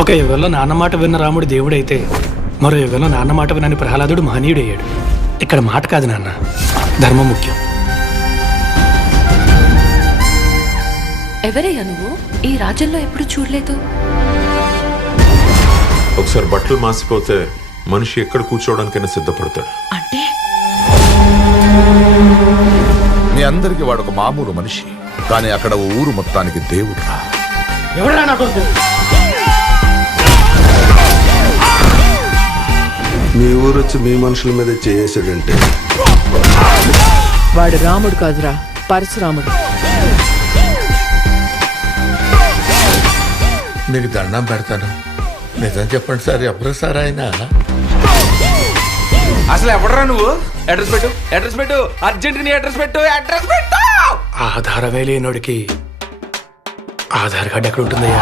ఒక యుగంలో నాన్న మాట విన్న రాముడు దేవుడైతే మరో యుగంలో నాన్న మాట వినని ప్రహ్లాదుడు మహనీయుడయ్యాడు. ఇక్కడ మాట కాదు నాన్న, ధర్మం ముఖ్యం. ఎవరయ్యా నువ్వు? ఈ రాజ్యంలో ఎప్పుడు చూడలేదు. ఒకసారి బట్టలు మాసిపోతే మనిషి ఎక్కడ కూర్చోవడానికైనా సిద్ధపడతాడు. అంటే మీ అందరికి వాడు ఒక మామూలు మనిషి, కానీ అక్కడ ఓ ఊరు మొత్తానికి దేవుడు. ఎవరా నా కొడుకు? మీ ఊరు వచ్చి మీ మనుషుల మీద చేసాడంటే వాడు రాముడు కాదురా, పరశురాముడు. మీకు దండం పెడతాను, నిజం చెప్పండి సార్, ఎవరు సార్ ఆయన? అసలు ఎవడరా నువ్వు? అడ్రస్ పెట్టు, అడ్రస్ పెట్టు, అర్జెంట్ నీ అడ్రస్ పెట్టు, అడ్రస్ పెట్టు. ఆధారమే లేనోడికి ఆధార్ కార్డు ఎక్కడ ఉంటుందయ్యా?